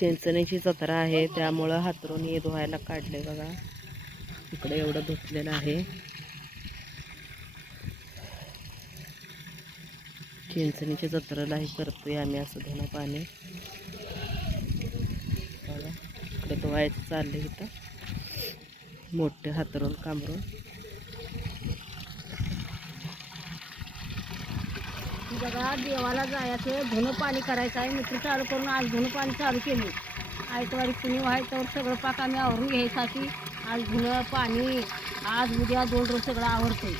चिंचणीची जत्रा आहे त्यामुळं हातरून धुवायला काढले बघा. इकडे एवढं धुतलेलं आहे. चिंचणीच्या जत्रेलाही करतोय आम्ही असं धुणं पाणी. बघा इकडे धुवायचं चाललं इथं. मोठं हातरून कामरून. बघा देवाला जायचं धुणं पाणी करायचं आहे. मित्र चालू करून आज धुणं पाणी चालू केली. आयतवारी कुणी व्हायचं सगळं पाक आम्ही आवरून घ्यायसाठी आज धुणं पाणी आज उद्या दोन रोज सगळं आवडते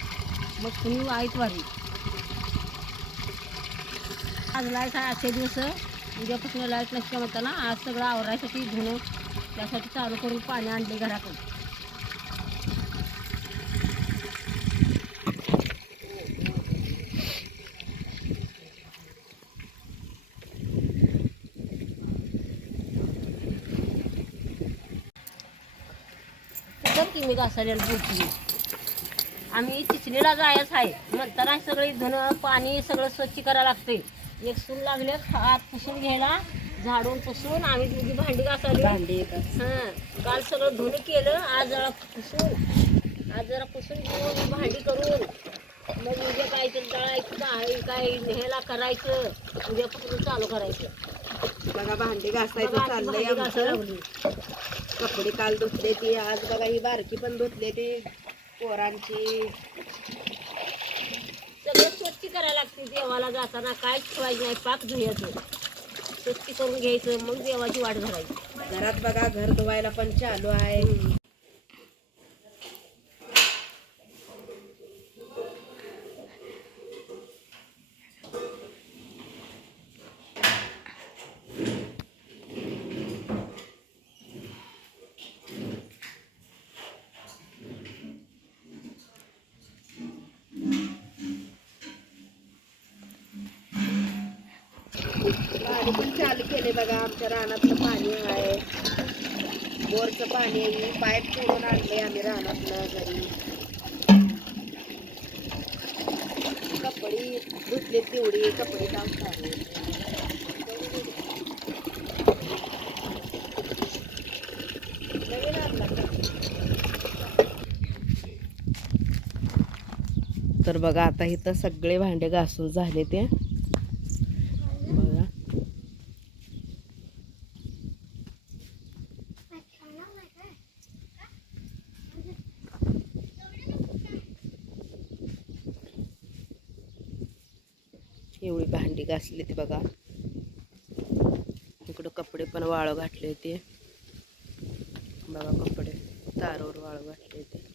मग कुणी आयतवारी आज लाइट आहे आजचे दिवस. उद्यापासून लाइट नसते म्हणताना आज सगळं आवरायसाठी धुणं त्यासाठी चालू करून पाणी आणले घराकडे की मी घासायला बोलते. आम्ही चिचणीला जायचं आहे. म्हणताना सगळे धुणं पाणी सगळं स्वच्छ करायला लागते एक सून लागले हात पुसून घ्यायला झाडून पुसून आम्ही दोघी भांडी घासायला. भांडी हां काल सगळं धुणं केलं आज जरा पुसून आज जरा पुसून घेऊन भांडी करून मग उद्या काय ते दळायचं काय काय न्यायला करायचं उद्यापासून चालू करायचं. बघा भांडी घासायचं चाललंय आमचं. लावली. कपडे काल धुतले ती आज बघा ही बारकी पण धुतले ती पोरांची. सगळं स्वच्छ करायला लागते देवाला जाताना काहीच ठेवायचं नाही पाक धुयाचं स्वच्छ करून घ्यायचं मग देवाची वाट धरायची. घरात बघा घर धुवायला पण चालू आहे. पाणी पण चालू केले बघा आमच्या रानातलं पाणी आहे. बोरचं पाणी आहे. पाईप तोडून आणले आम्ही रानातलं घरी. कपडे धुतले तेवढी कपडे लावून चालू तर बघा आता इथं सगळे भांडे घासून झाले ते बघा एवढी भांडी घासली ती बघा. इकडं कपडे पण वाळू घातले होते. बघा कपडे तारावर वाळू घातले होते.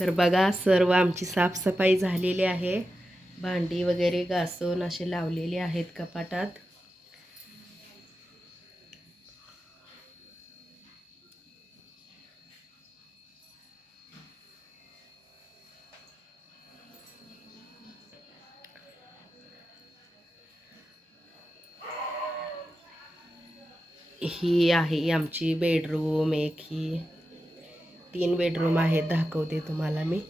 तर बघा सर्व आमची साफसफाई झालेली आहे. भांडी वगैरे घासून असे लावलेले आहेत कपाटात. ही आहे आमची बेडरूम एक ही तीन बेडरूम आहेत दाखवते तुम्हाला मी.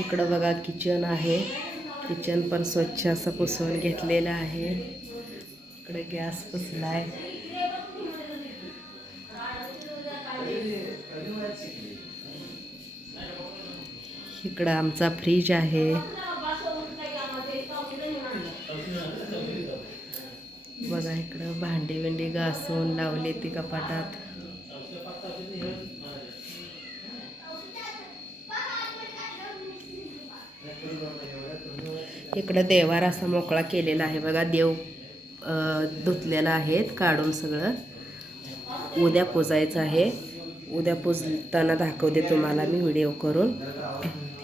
इकडं बघा किचन आहे. किचन पण स्वच्छ असं पुसवून घेतलेलं आहे. इकडे गॅस पुसलाय. इकडं आमचा फ्रीज आहे. बघा इकडं भांडी विंडी घासून लावले ती कपाटात. इकडं देवार असा मोकळा केलेला आहे बघा. देव धुतलेला आहेत काढून सगळं. उद्या पुजायचं आहे. उद्या पुजताना दाखवते तुम्हाला मी व्हिडिओ करून.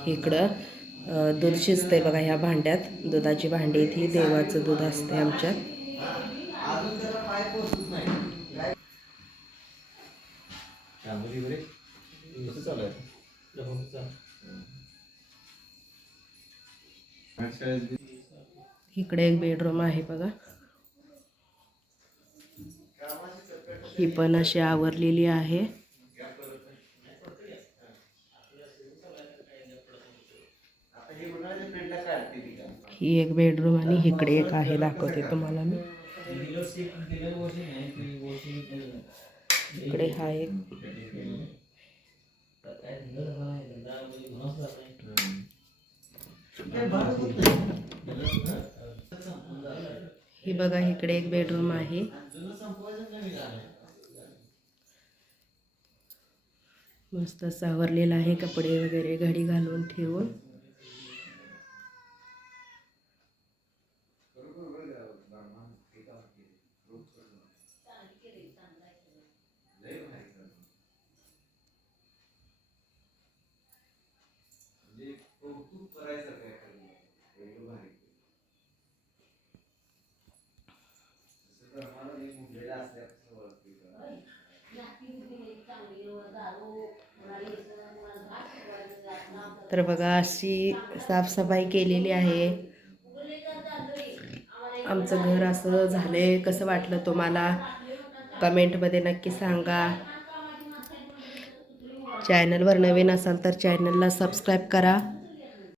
इकडं दूध शिजतंय बघा ह्या भांड्यात. दुधाची भांडी ती देवाचं दूध असते आमच्यात. इकडे एक बेडरूम आहे बघा. ही पण अशी आवरलेली आहे. ही एक बेडरूम आणि इकडे एक आहे दाखवते तुम्हाला मी. इकडे हा एक. ही बघा इकडे एक बेडरूम आहे. मस्त सावरलेला आहे कपडे वगैरे घडी घालून ठेवून. तर बघा अशी साफसफाई केलेली आहे. आमचं घर असं झालं आहे कसं वाटलं तुम्हाला? कमेंटमध्ये नक्की सांगा. चॅनलवर नवीन असाल तर चॅनलला सबस्क्राईब करा.